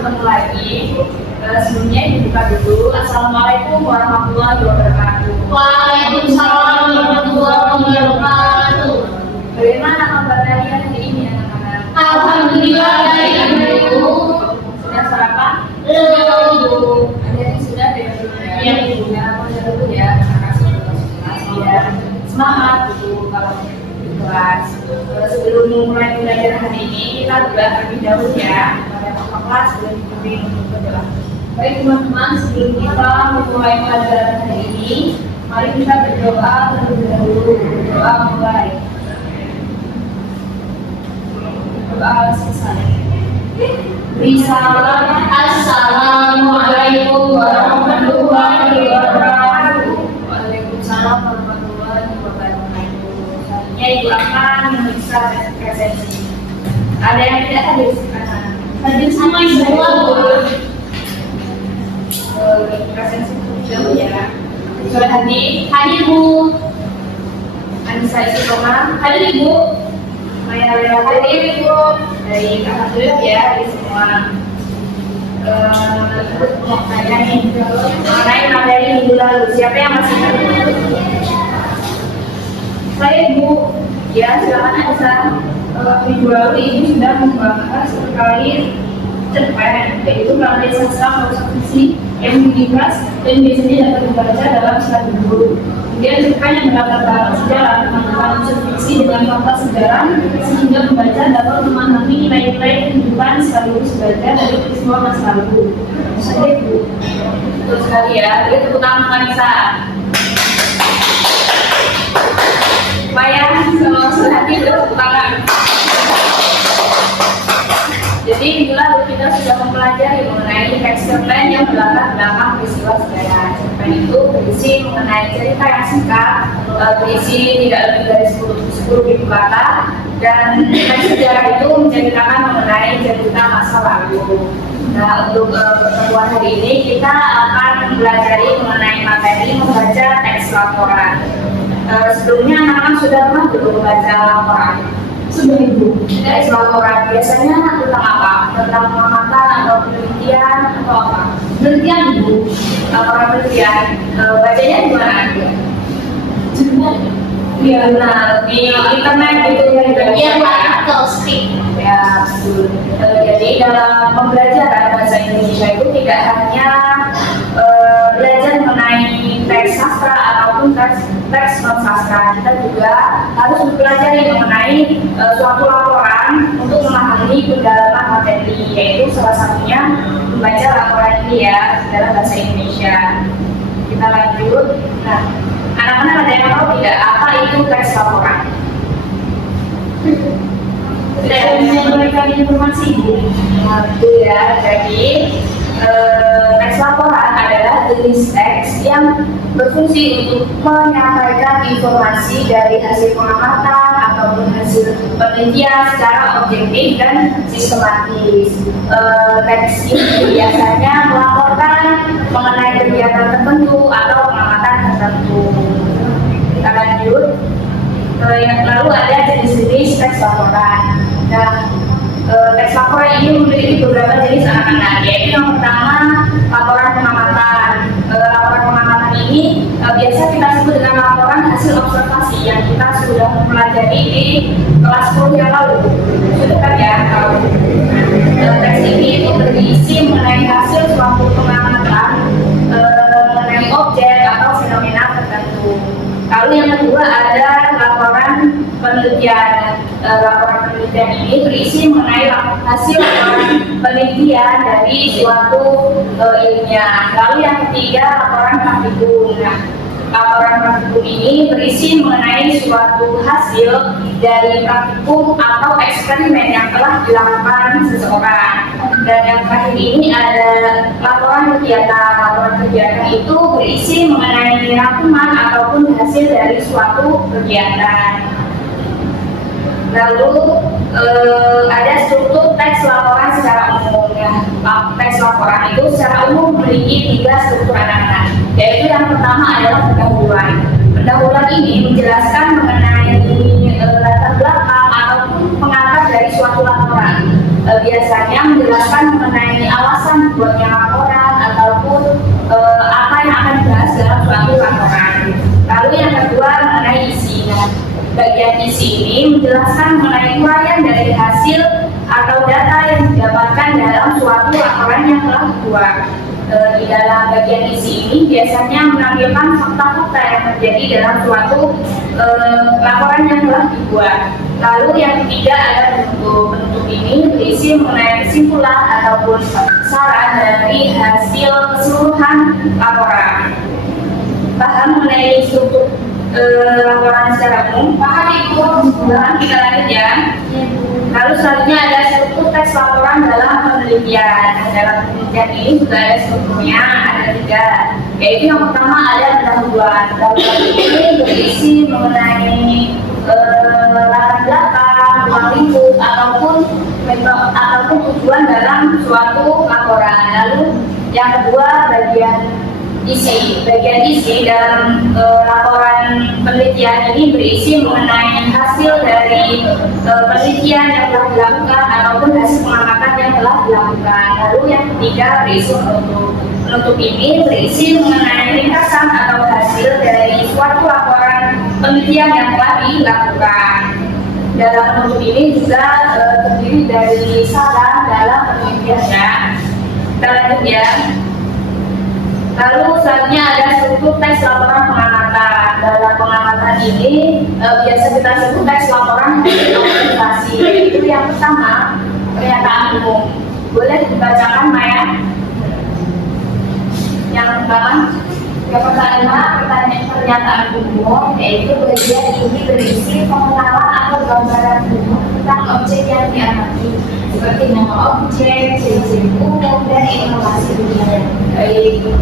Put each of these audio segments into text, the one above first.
bertemu lagi. Sebelumnya dibuka dulu. Assalamualaikum warahmatullahi wabarakatuh. Waalaikumsalam warahmatullahi wabarakatuh. Bagaimana kabar kalian hari ini, anak-anak? Alhamdulillah baik, Ibu. Sudah sarapan? Belum. Ada yang sudah dengan Iya. Ya, dulu ya. Terima kasih ya. Semangat dulu kalau di kelas. Sebelum memulai belajar hari ini, kita berdoa terlebih dahulu ya kepada Bapak kelas sebelum dipimpin untuk berdoa. Baik teman-teman, sebelum kita memulai pelajaran hari ini, mari kita berdoa terlebih dahulu. Doa mulai. Doa selesai. Risalah. Assalamualaikum warahmatullahi wabarakatuh. Waalaikumsalam warahmatullahi wabarakatuh. Selanjutnya Ibu akan memeriksa presensi. Ada yang tidak hadir sekarang? Hadir semua semua, Bu. Presensi dulu ya. Sudah hadir? Hadir, Bu. Anissa Istiqomah. Hadir, Ibu. Maya Lela hadir, Ibu. Dari alhamdulillah ya, dari semua. Mau tanya nih mengenai materi minggu lalu, siapa yang masih ingat? Saya Ibu. Ya, silakan Anissa. Minggu lalu Ibu sudah membahas terkait cerpen, yaitu pelajaran sastra proses fiksi yang dibahas dan biasanya dapat dibaca dalam satu buku. Kemudian cerpen yang berlatar belakang sejarah mengenai unsur fiksi dengan fakta sejarah sehingga pembaca dapat memahami nilai-nilai kehidupan sekaligus belajar dari peristiwa masa lalu. Saya Ibu. Betul sekali ya. Jadi tepuk tangan Anissa. Supaya semua hati tepuk tangan. Jadi minggu lalu kita sudah mempelajari mengenai teks cerpen yang berlatar belakang peristiwa sejarah. Cerpen itu berisi mengenai cerita yang singkat, berisi tidak lebih dari 10 ribu kata, dan teks sejarah itu menceritakan mengenai cerita masa lalu. Nah, untuk pertemuan hari ini kita akan mempelajari mengenai materi membaca teks laporan. Sebelumnya anak-anak sudah pernah belum membaca laporan? Sudah Ibu. Teks laporan biasanya tentang apa? Tentang pengamatan atau penelitian atau apa? Penelitian Ibu. Laporan penelitian. Bacanya di mana? Jurnal. Iya benar. Di internet gitu ya. Iya, Pak. Atau stick. Ya betul. Jadi dalam pembelajaran bahasa Indonesia itu tidak hanya belajar mengenai teks sastra ataupun teks non sastra, kita juga harus mempelajari mengenai suatu laporan untuk memahami pendalaman materi, yaitu salah satunya membaca laporan ini ya dalam bahasa Indonesia. Kita lanjut. Nah, anak-anak ada yang tahu tidak apa itu teks laporan? Tidak bisa memberikan informasi Bu. Nah, itu ya. Jadi teks laporan adalah jenis teks yang berfungsi untuk menyampaikan informasi dari hasil pengamatan ataupun hasil penelitian secara objektif dan sistematis. Teks ini biasanya melaporkan mengenai kegiatan tertentu atau pengamatan tertentu. Kita lanjut. Lalu ada jenis-jenis teks laporan. Nah, teks laporan ini memiliki beberapa jenis anak-anak, yaitu yang pertama laporan pengamatan. Laporan pengamatan ini biasa kita sebut dengan laporan hasil observasi yang kita sudah mempelajari di kelas 10 yang lalu. Sudah kan ya? Teks ini itu berisi mengenai hasil suatu pengamatan mengenai objek atau fenomena tertentu. Lalu yang kedua ada laporan penelitian. Laporan penelitian ini berisi mengenai hasil laporan penelitian dari suatu ilmiah. Lalu yang ketiga laporan praktikum. Nah, laporan praktikum ini berisi mengenai suatu hasil dari praktikum atau eksperimen yang telah dilakukan seseorang. Dan yang terakhir ini ada laporan kegiatan. Laporan kegiatan itu berisi mengenai rangkuman ataupun hasil dari suatu kegiatan. Lalu ada struktur teks laporan secara umum. Teks laporan itu secara umum memiliki 3 struktur anak-anak, yaitu yang pertama adalah pendahuluan. Pendahuluan ini menjelaskan mengenai latar belakang ataupun pengantar dari suatu laporan. biasanya menjelaskan mengenai alasan buatnya laporan ataupun apa yang akan dibahas dalam suatu laporan. Lalu yang kedua mengenai isi. Nah, bagian isi ini menjelaskan mengenai uraian dari hasil atau data yang didapatkan dalam suatu laporan yang telah dibuat. Di dalam bagian isi ini biasanya menampilkan fakta-fakta yang terjadi dalam suatu laporan yang telah dibuat. Lalu yang ketiga ada penutup. Penutup ini berisi mengenai kesimpulan ataupun saran dari hasil keseluruhan laporan. Paham mengenai struktur laporan secara umum? Paham Ibu? Paham, kita lanjut ya. Lalu selanjutnya ada struktur teks laporan dalam penelitian. Dalam penelitian ini juga ada strukturnya, ada 3, yaitu yang pertama ada pendahuluan. Pendahuluan ini berisi mengenai latar belakang, ruang lingkup, ataupun tujuan dalam suatu laporan. Lalu yang kedua bagian isi. Bagian isi dalam laporan penelitian ini berisi mengenai hasil dari penelitian yang telah dilakukan ataupun hasil pengamatan yang telah dilakukan. Lalu yang ketiga berisi penutup. Penutup ini berisi mengenai ringkasan atau hasil dari suatu laporan penelitian yang telah dilakukan. Dalam penutup ini juga terdiri dari saran dalam penelitiannya. Kita lanjut ya. Lalu selanjutnya ada struktur teks laporan pengamatan. Dalam pengamatan ini biasa kita sebut teks laporan dokumentasi. Itu yang pertama pernyataan umum. Boleh dibacakan Maya? Yang pertama pernyataan umum, yaitu bagian ini berisi pengenalan atau gambaran umum tentang objek yang diamati, seperti nama objek, ciri-ciri umum, dan informasi dunia.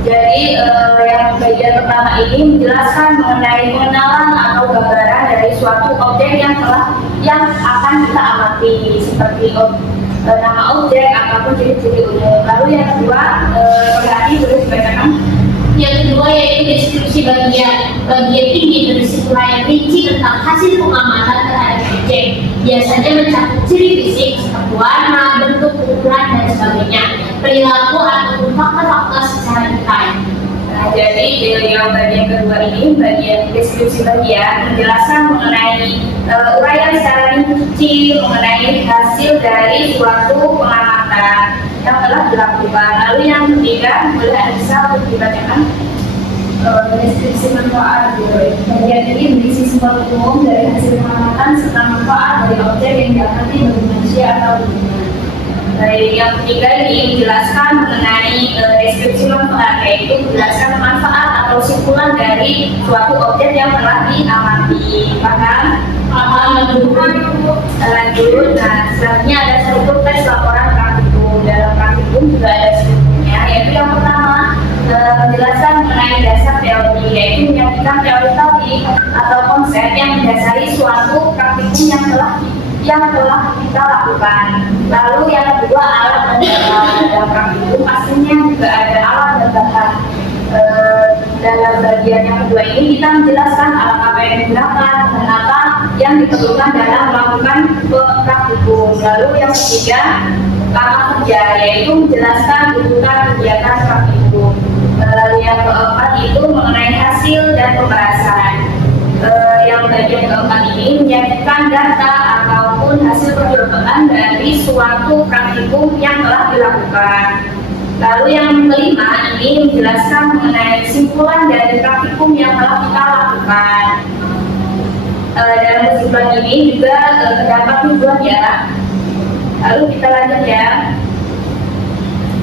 Jadi yang bagian pertama ini menjelaskan mengenai pengenalan atau gambaran dari suatu objek yang akan kita amati, seperti nama objek ataupun ciri-ciri umum. Lalu yang kedua berarti boleh dibacakan. Yang kedua yaitu deskripsi bagian. Bagian ini berisi uraian rinci tentang hasil pengamatan terhadap objek. Biasanya mencakup ciri fisik seperti warna, bentuk, ukuran, dan sebagainya, perilaku ataupun fakta-fakta secara detail. Nah, jadi yang bagian kedua ini, bagian deskripsi bagian, menjelaskan mengenai uraian secara rinci mengenai hasil dari suatu pengamatan yang telah dilakukan. Lalu yang ketiga, boleh bisa dibacakan. Deskripsi manfaat. Bagian ini berisi simpul umum dari hasil pengamatan serta manfaat dari objek yang diamati bagi manusia atau lingkungan. Yang ketiga ini menjelaskan mengenai deskripsi manfaat, yaitu menjelaskan manfaat atau simpulan dari suatu objek yang telah diamati. Paham? Lanjut. Nah, selanjutnya ada struktur teks laporan praktikum. Dalam praktikum juga ada strukturnya, yaitu yang pertama menjelaskan mengenai dasar teori, yaitu menyajikan teori tadi atau konsep yang mendasari suatu praktikum yang telah kita lakukan. Lalu yang kedua alat dan bahan. Dalam praktikum pastinya juga ada alat dan bahan. Dalam bagian yang kedua ini kita menjelaskan alat apa yang digunakan dan apa yang diperlukan dalam melakukan praktikum. Lalu yang ketiga lama kerja, yaitu menjelaskan tuntutan kegiatan praktikum. Lalu yang keempat itu mengenai hasil dan pembahasan. Yang bagian keempat ini menyajikan data ataupun hasil percobaan dari suatu praktikum yang telah dilakukan. Lalu yang kelima ini menjelaskan mengenai kesimpulan dari praktikum yang telah kita lakukan. Dalam kesimpulan ini juga terdapat tujuan ya. Lalu kita lanjut ya.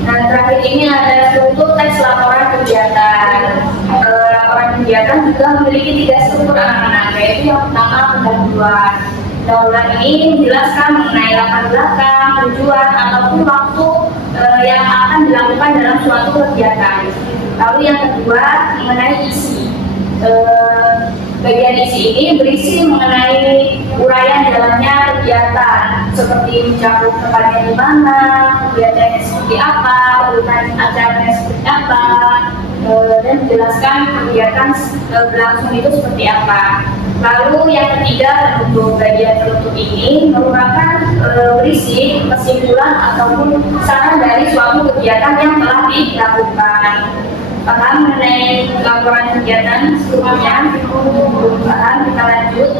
Nah, terakhir ini ada struktur teks laporan kegiatan. Laporan kegiatan juga memiliki 3 struktur anak-anak, yaitu yang pertama pendahuluan. Pendahuluan ini menjelaskan mengenai latar belakang, tujuan ataupun waktu yang akan dilakukan dalam suatu kegiatan. Lalu yang kedua mengenai isi. Bagian isi ini berisi mengenai uraian jalannya kegiatan, seperti mencakup tempatnya di mana, kegiatannya seperti apa, urutan acaranya seperti apa, dan menjelaskan kegiatan berlangsung itu seperti apa. Lalu yang ketiga, untuk bagian penutup ini merupakan berisi kesimpulan ataupun saran dari suatu kegiatan yang telah dilakukan. Paham mengenai laporan kegiatan sebelumnya? Paham, kita lanjut.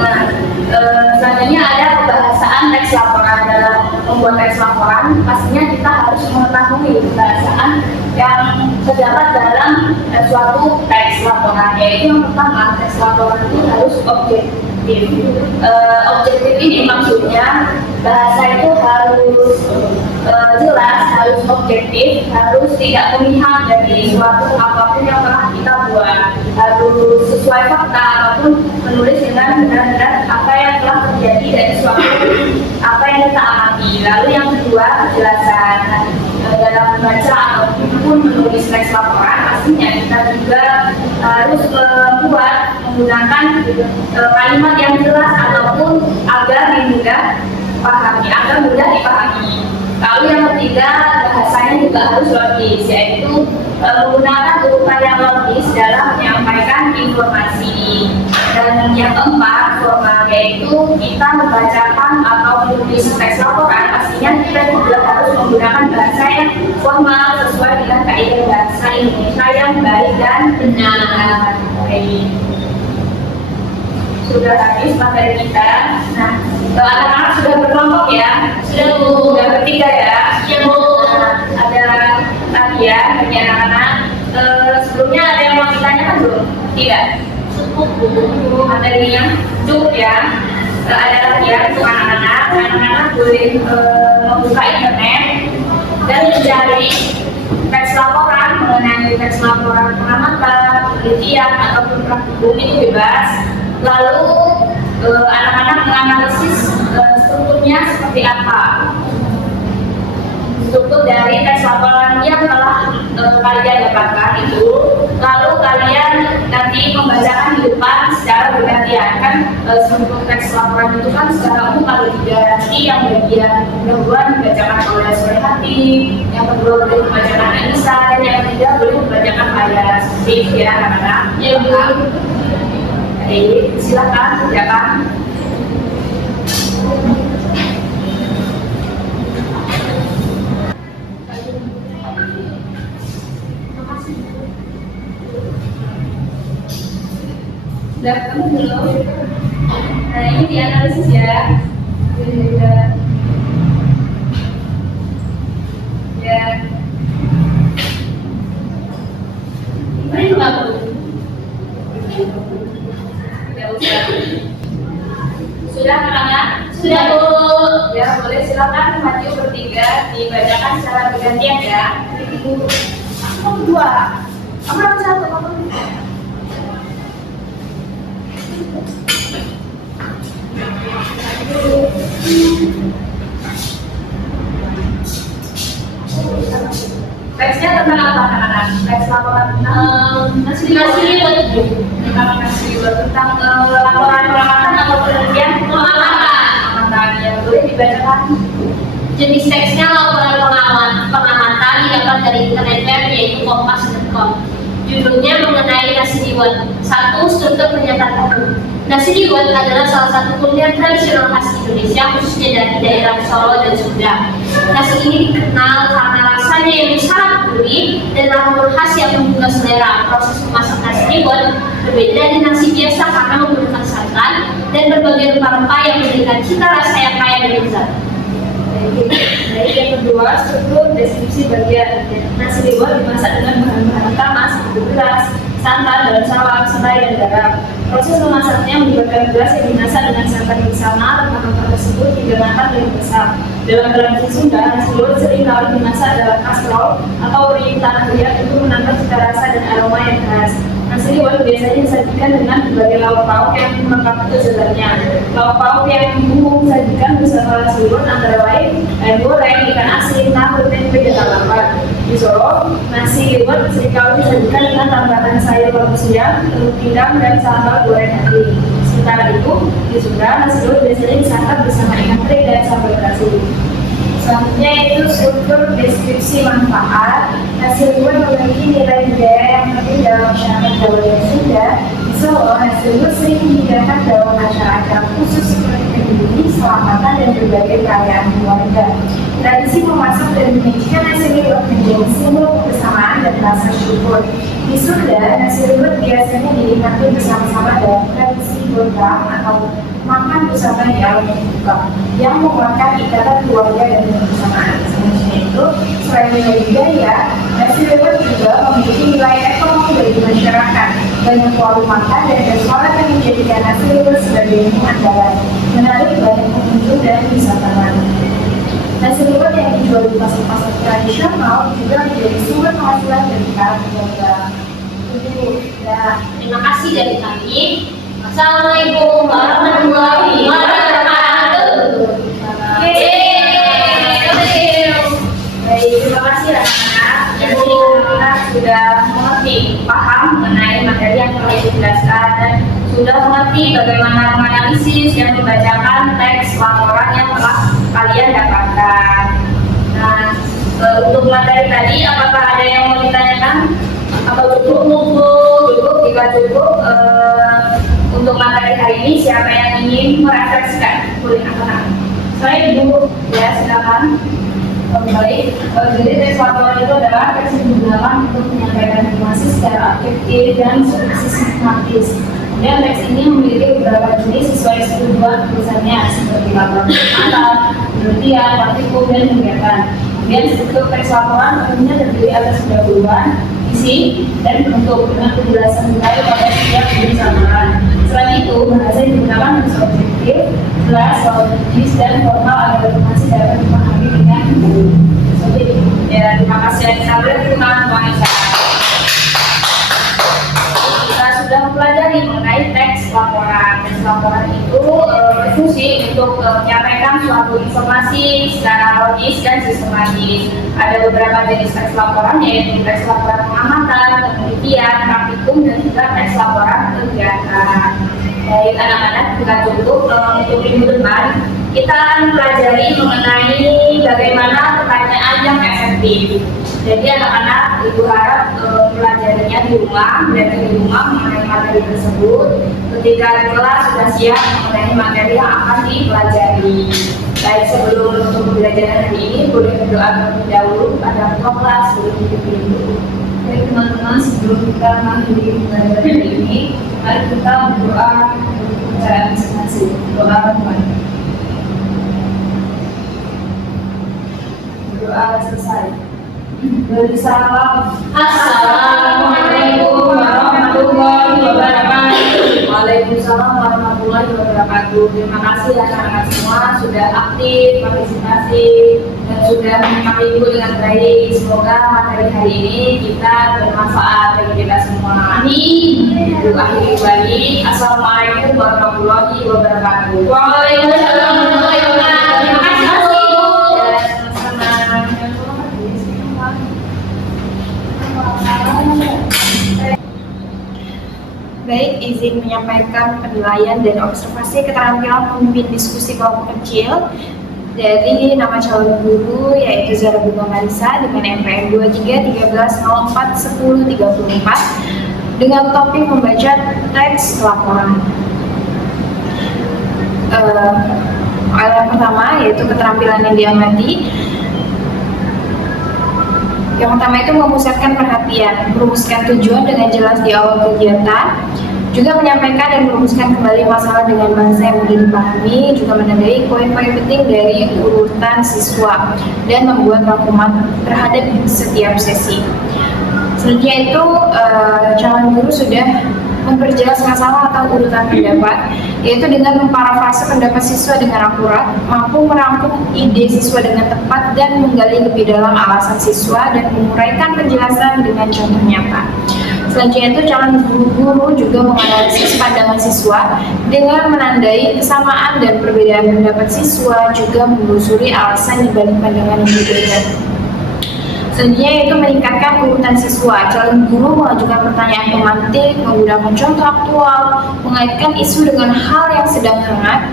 Nah, selanjutnya ada pembahasan teks laporan. Dalam membuat teks laporan, pastinya kita harus mengetahui pembahasan yang terdapat dalam suatu teks laporan. Yaitu yang pertama, teks laporan itu harus objektif. Objektif ini maksudnya bahasa itu harus jelas, harus objektif, harus tidak memihak dari suatu apapun yang telah kita buat, harus sesuai fakta ataupun menulis dengan benar-benar apa yang telah terjadi dari suatu apa yang kita alami. Lalu yang kedua, penjelasan. Dalam membaca ataupun menulis teks laporan, pastinya kita juga harus membuat menggunakan kalimat yang jelas ataupun agar mudah dipahami. Lalu yang ketiga, bahasanya juga harus logis, yaitu menggunakan urutan yang logis dalam menyampaikan informasi. Dan yang keempat, formal, yaitu kita membacakan atau menulis teks laporan, pastinya kita juga harus menggunakan bahasa yang formal sesuai dengan kaidah bahasa Indonesia yang baik dan benar. Sudah habis materi kita. Nah, anak-anak sudah berkelompok ya? Sudah bertiga ya? Nah, ada lagi ya bagi anak-anak. Sebelumnya ada yang mau ditanyakan belum? Tidak? Cukup materinya cukup ya. Ada lagi ya untuk anak-anak. Anak-anak boleh membuka internet dan mencari teks laporan mengenai teks laporan pengamatan, penelitian ataupun praktikum itu bebas. Lalu anak-anak menganalisis strukturnya seperti apa, struktur dari teks laporan yang telah kalian dapatkan itu. Lalu kalian nanti membacakan di depan secara bergantian, kan struktur teks laporan itu kan secara umum kalau tiga, nanti yang bagian kedua dibacakan oleh Solehati, yang kedua boleh dibacakan Anissa, dan yang ketiga boleh dibacakan Ayah. Seperti itu ya anak-anak. Ya, Oke, silakan kerjakan. Sudah kamu belum? Nah, ini dianalisis ya. Ya. Ini bagus. Sudah anak-anak? Sudah Bu. Ya, boleh silakan maju bertiga, dibacakan secara bergantian ya. Kamu dua, kamu satu, kamu dua. Teksnya tentang apa anak-anak? Teks laporan tentang nasi liwet tentang laporan pengamatan atau penelitian pengamatan yang boleh dibacakan. Jenis teksnya laporan pengamatan didapat dari internet web yaitu kompas.com. Judulnya mengenai nasi liwet. 1. Struktur pernyataan umum. Nasi liwet adalah salah satu kuliner tradisional khas Indonesia, khususnya dari daerah Solo dan Sunda. Nasi ini dikenal karena rasanya yang sangat gurih dan aroma khas yang menggugah selera. Proses memasak nasi liwet berbeda dari nasi biasa karena menggunakan santan dan berbagai rempah-rempah yang memberikan cita rasa yang kaya dan lezat. Baik, yang kedua, struktur deskripsi bagian. Nasi liwet dimasak dengan bahan-bahan utama seperti beras, santan, daun salam, serai, dan garam. Proses memasaknya melibatkan beras yang dimasak dengan santan bersama. Rempah-rempah tersebut hingga matang dan besar. Dalam tradisi Sunda, nasi liwet sering kali dimasak dalam kastrol atau piring tanah liat untuk menambah cita rasa dan aroma yang khas. Nasi liwet biasanya disajikan dengan berbagai lauk pauk yang melengkapi kesegarannya. Lauk pauk yang umum disajikan bersama nasi liwet antara lain ayam goreng, ikan asin, tahu, tempe, dan lalapan. Di Solo, nasi liwet seringkali disajikan dengan tambahan sayur labu siam, telur pindang, dan sambal goreng hati. Sementara itu, di Sunda, nasi liwet biasanya disantap bersama ikan teri dan sambal terasi. Selanjutnya itu struktur deskripsi manfaat. Hasil riwet memiliki nilai budaya yang penting dalam masyarakat Jawa dan Sunda. Di Solo, hasil riwet sering digunakan dalam acara-acara khusus seperti kenduri, selamatan, dan berbagai perayaan keluarga. Tradisi memasak dan menyajikan hasil riwet menjadi simbol kebersamaan dan rasa syukur. Di Sunda, hasil riwet biasanya dinikmati bersama-sama dalam tradisi gondang atau makan bersama di alam terbuka yang menguatkan ikatan keluarga dan kebersamaan. Selanjutnya itu, selain nilai budaya, hasil riwet juga memiliki nilai ekonomi bagi masyarakat. Banyak warung makan dan restoran yang menjadikan hasil riwet sebagai menu andalan, menarik banyak pengunjung dan wisatawan. Hasil riwet yang dijual di pasar-pasar tradisional juga menjadi sumber penghasilan bagi para pedagang. Terima kasih dari kami. Assalamualaikum warahmatullahi wabarakatuh. Baik, terima kasih anak-anak. Jadi anak-anak sudah mengerti, paham mengenai materi yang telah dijelaskan dan sudah mengerti bagaimana menganalisis dan membacakan teks laporan yang telah kalian dapatkan. Nah, untuk materi tadi, apakah ada yang mau ditanyakan? Atau cukup? Jika cukup, untuk materi hari ini siapa yang ingin merefleksikan? Boleh anak-anak. Saya dulu, ya silakan. Baik, jadi teks laporan itu adalah teks yang digunakan untuk menyampaikan informasi secara objektif dan sistematis. Kemudian teks ini memiliki beberapa jenis sesuai kebutuhan tulisannya seperti laporan pertanyaan, penelitian, praktikum, dan kegiatan. Kemudian struktur teks laporan umumnya terdiri atas pendahuluan, isi, dan bentuk dengan penjelasan detail pada setiap jenis laporan. Selain itu, bahasa yang digunakan harus objektif, jelas, logis, dan formal agar informasi dapat dipahami dengan mudah. Seperti itu. Ya, terima kasih yang disampaikan teman-teman. Kita sudah mempelajari mengenai teks laporan. Teks laporan itu berfungsi untuk menyampaikan suatu informasi secara logis dan sistematis. Ada beberapa jenis teks laporan, yaitu teks laporan pengamatan, penelitian, praktikum, dan juga teks laporan kegiatan. Baik anak-anak, kita cukup untuk minggu depan kita akan pelajari mengenai bagaimana pertanyaan yang efektif. Jadi anak-anak, ibu harap pelajarinya di rumah, belajar di rumah mengenai materi tersebut. Ketika di kelas sudah siap mengenai materi yang akan dipelajari. Baik, sebelum untuk pembelajaran hari ini, boleh berdoa terlebih dahulu pada ketua kelas, boleh dipimpin dulu. Baik teman-teman, sebelum kita mengakhiri pembelajaran hari ini, mari kita berdoa secara masing-masing. Doa kembali. Berdoa selesai. Beri salam. Assalamualaikum warahmatullahi wabarakatuh. Waalaikumsalam warahmatullahi wabarakatuh. Terima kasih anak-anak semua sudah aktif partisipasi dan sudah menyimak ibu dengan baik. Semoga materi hari ini kita bermanfaat bagi kita semua. Amin. Ibu akhiri kembali. Assalamualaikum warahmatullahi wabarakatuh. Waalaikumsalam warahmatullahi wabarakatuh. Terima kasih. Baik, izin menyampaikan penilaian dan observasi keterampilan pemimpin diskusi kelompok kecil dari nama calon guru yaitu Zara Bunga Marisa dengan MPN 2313041034 dengan topik membaca teks laporan. Yang pertama yaitu keterampilan yang diamati. Yang pertama itu memusatkan perhatian, merumuskan tujuan dengan jelas di awal kegiatan, juga menyampaikan dan merumuskan kembali masalah dengan bahasa yang mudah dipahami, juga menandai poin-poin penting dari urutan siswa, dan membuat rangkuman terhadap setiap sesi. Selanjutnya itu calon guru sudah memperjelas masalah atau urutan pendapat, yaitu dengan memparafrase pendapat siswa dengan akurat, mampu merangkum ide siswa dengan tepat dan menggali lebih dalam alasan siswa dan menguraikan penjelasan dengan contoh nyata. Selanjutnya itu calon guru juga menganalisis pandangan siswa dengan menandai kesamaan dan perbedaan pendapat siswa, juga menelusuri alasan dibalik pandangan yang berbeda. Selanjutnya yaitu meningkatkan urutan siswa. Calon guru mengajukan pertanyaan pemantik, menggunakan contoh aktual, mengaitkan isu dengan hal yang sedang hangat,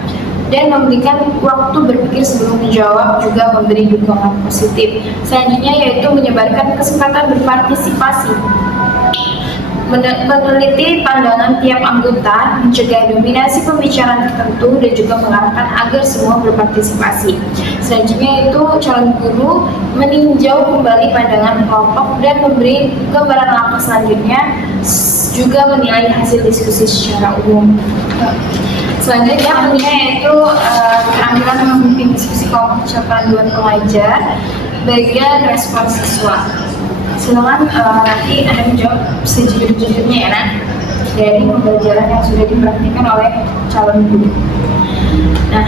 dan memberikan waktu berpikir sebelum menjawab, juga memberi dukungan positif. Selanjutnya yaitu menyebarkan kesempatan berpartisipasi. Meneliti pandangan tiap anggota, mencegah dominasi pembicaraan tertentu, dan juga mengarahkan agar semua berpartisipasi. Selanjutnya itu calon guru meninjau kembali pandangan kelompok dan memberi gambaran langkah selanjutnya, juga menilai hasil diskusi secara umum. Selanjutnya yaitu keterampilan memimpin diskusi kelompok secara panduan pengajar, bagian respon siswa. Silakan nanti Anda menjawab sejujur-jujurnya ya, Nak, dari pembelajaran yang sudah dipraktikkan oleh calon guru. Nah,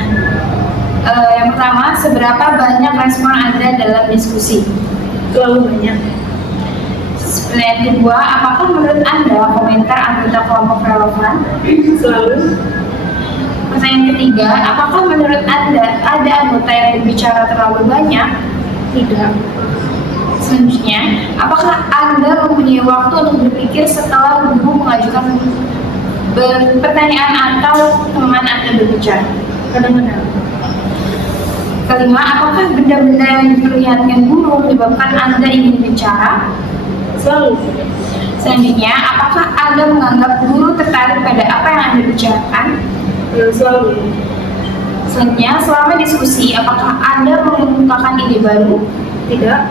yang pertama, seberapa banyak respon Anda dalam diskusi? Terlalu banyak. Yang kedua, apakah menurut Anda komentar anggota kelompok relevan? Selalu. Pertanyaan ketiga, apakah menurut Anda ada anggota yang berbicara terlalu banyak? Tidak. Selanjutnya, apakah Anda mempunyai waktu untuk berpikir setelah guru mengajukan pertanyaan atau teman Anda berbicara? Kadang-kadang. Kelima, apakah benda-benda yang diperlihatkan guru menyebabkan Anda ingin bicara? Selalu. Selanjutnya, apakah Anda menganggap guru tertarik pada apa yang Anda bicarakan? Selalu. Selanjutnya, selama diskusi, apakah Anda mengemukakan ide baru? Tidak.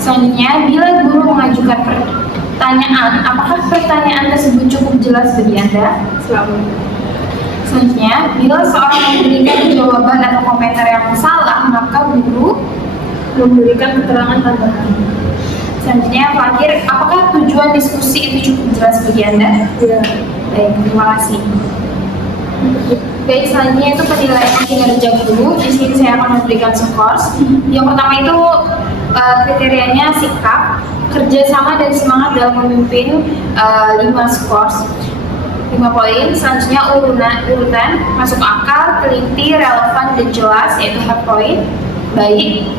Selanjutnya, bila guru mengajukan pertanyaan, apakah pertanyaan tersebut cukup jelas bagi Anda? Selalu. Selanjutnya, bila seorang memberikan jawaban atau komentar yang salah, maka guru Memberikan keterangan tambahan. selanjutnya yang terakhir, apakah tujuan diskusi itu cukup jelas bagi Anda? Ya. Baik, terima kasih. Baik, selanjutnya itu penilaian kinerja guru. Di sini saya akan memberikan skors. Yang pertama itu kriterianya sikap, kerjasama, dan semangat dalam memimpin, 5 skors, 5 poin. Selanjutnya urutan masuk akal, teliti, relevan, dan jelas, yaitu 4 poin. Baik.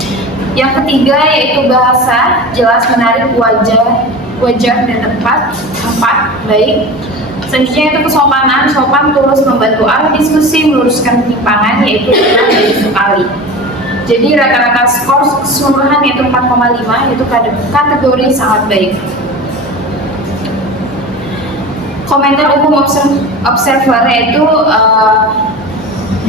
Yang ketiga yaitu bahasa, jelas, menarik, wajar, dan tepat, 4. Baik. Selanjutnya itu kesopanan, sopan, tulus, membantu arah diskusi, meluruskan penyimpangan, yaitu 6 dari sekali. Jadi rata-rata skor keseluruhan yaitu 4,5, yaitu kategori sangat baik. Komentar umum observer yaitu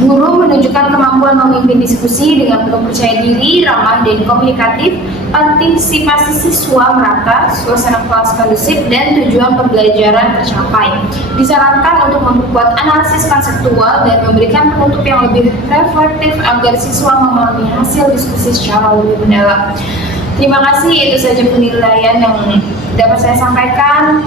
guru menunjukkan kemampuan memimpin diskusi dengan penuh percaya diri, ramah dan komunikatif, partisipasi siswa merata, suasana kelas kondusif, dan tujuan pembelajaran tercapai. Disarankan untuk membuat analisis konseptual dan memberikan penutup yang lebih reflektif agar siswa memahami hasil diskusi secara lebih mendalam. Terima kasih, itu saja penilaian yang dapat saya sampaikan.